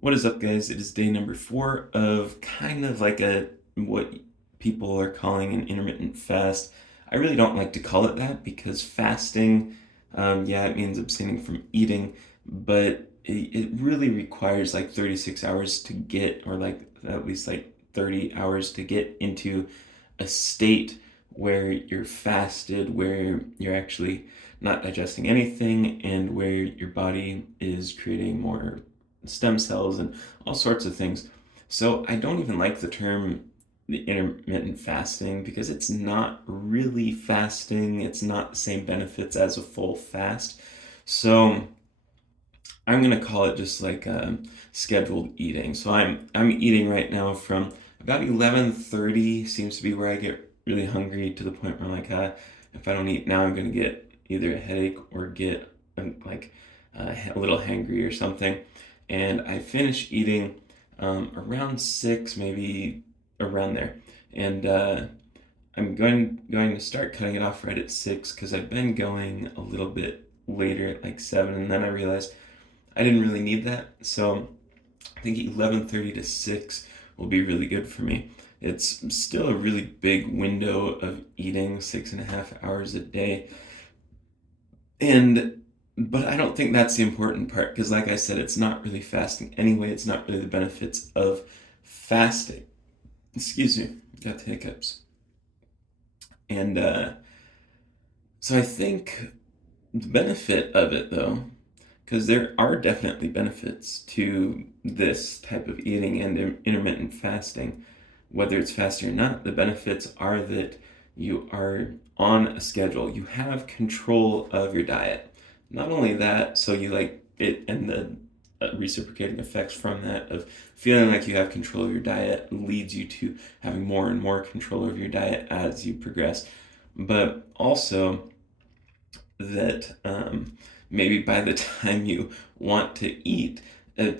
What is up, guys? It is day number 4 of kind of like a what people are calling an intermittent fast. I really don't like to call it that because fasting, yeah, it means abstaining from eating, but it really requires like 36 hours to get, or like at least like 30 hours to get into a state where you're fasted, where you're actually not digesting anything, and where your body is creating more stem cells and all sorts of things. So I don't even like the term the intermittent fasting because it's not really fasting. It's not the same benefits as a full fast. So I'm gonna call it just like scheduled eating. So I'm eating right now from about 11:30 seems to be where I get really hungry to the point where if I don't eat now, I'm gonna get either a headache or get a little hangry or something. And I finish eating around 6, maybe around there. And I'm going to start cutting it off right at 6 because I've been going a little bit later at like 7, and then I realized I didn't really need that. So I think 11:30 to 6 will be really good for me. It's still a really big window of eating, 6.5 hours a day. And but I don't think that's the important part because, like I said, it's not really fasting anyway. It's not really the benefits of fasting. Excuse me, got the hiccups. And so I think the benefit of it, though, because there are definitely benefits to this type of eating and intermittent fasting, whether it's fasting or not. The benefits are that you are on a schedule, you have control of your diet. Not only that, so you like it, and the reciprocating effects from that of feeling like you have control of your diet leads you to having more and more control over your diet as you progress. But also, that maybe by the time you want to eat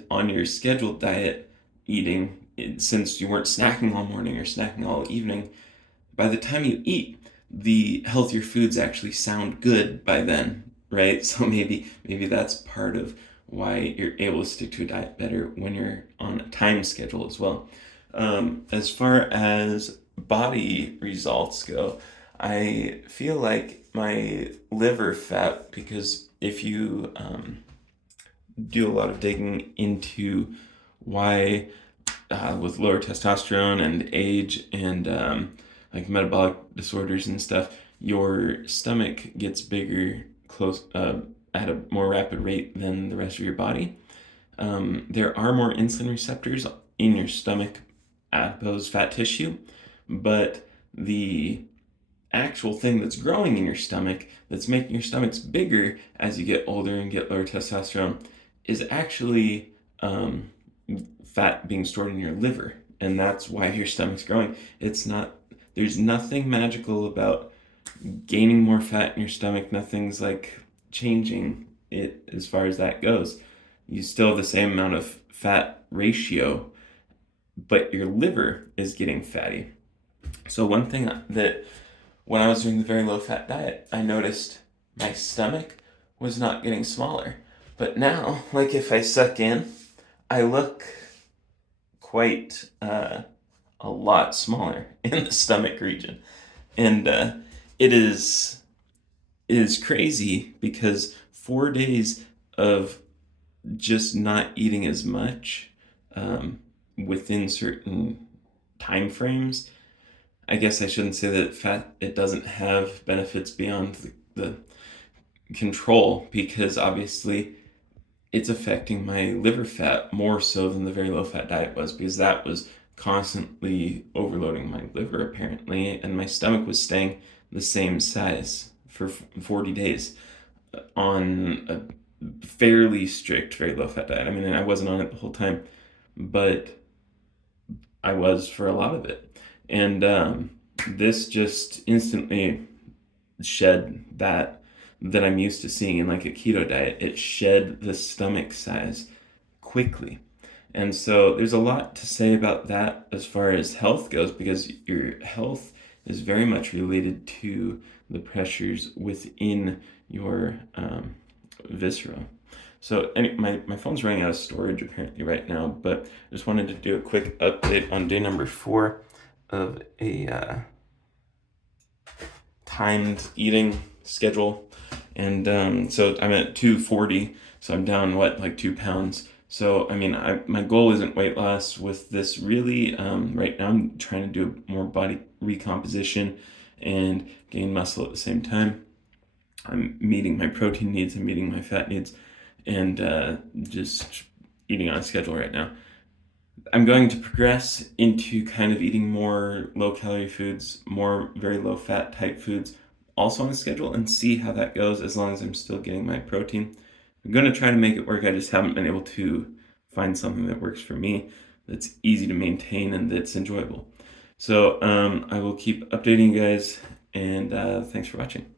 on your scheduled diet eating, since you weren't snacking all morning or snacking all evening, by the time you eat, the healthier foods actually sound good by then, right? So maybe that's part of why you're able to stick to a diet better when you're on a time schedule as well. As far as body results go, I feel like my liver fat, because if you do a lot of digging into why, with lower testosterone and age and like metabolic disorders and stuff, your stomach gets bigger at a more rapid rate than the rest of your body. There are more insulin receptors in your stomach adipose fat tissue, but the actual thing that's growing in your stomach that's making your stomachs bigger as you get older and get lower testosterone is actually fat being stored in your liver, and that's why your stomach's growing. It's not, there's nothing magical about gaining more fat in your stomach. Nothing's like changing it as far as that goes. You still have the same amount of fat ratio, but your liver is getting fatty. So one thing that when I was doing the very low fat diet, I noticed my stomach was not getting smaller. But now, like if I suck in, I look quite a lot smaller in the stomach region. And it is it is crazy because 4 days of just not eating as much within certain time frames. I guess I shouldn't say that fat it doesn't have benefits beyond the control, because obviously it's affecting my liver fat more so than the very low fat diet was, because that was constantly overloading my liver apparently, and my stomach was staying the same size for 40 days on a fairly strict very low fat diet. I mean, I wasn't on it the whole time, but I was for a lot of it. And this just instantly shed that I'm used to seeing in like a keto diet. It shed the stomach size quickly. And so there's a lot to say about that as far as health goes, because your health is very much related to the pressures within your viscera. So my phone's running out of storage apparently right now, but I just wanted to do a quick update on day number 4 of a timed eating schedule. And so I'm at 240, so I'm down like 2 pounds. So I mean, my goal isn't weight loss with this really. Right now, I'm trying to do more body recomposition and gain muscle at the same time. I'm meeting my protein needs, I'm meeting my fat needs, and just eating on a schedule right now. I'm going to progress into kind of eating more low calorie foods, more very low fat type foods, also on the schedule, and see how that goes as long as I'm still getting my protein. I'm going to try to make it work. I just haven't been able to find something that works for me, that's easy to maintain, and that's enjoyable. So I will keep updating you guys, and thanks for watching.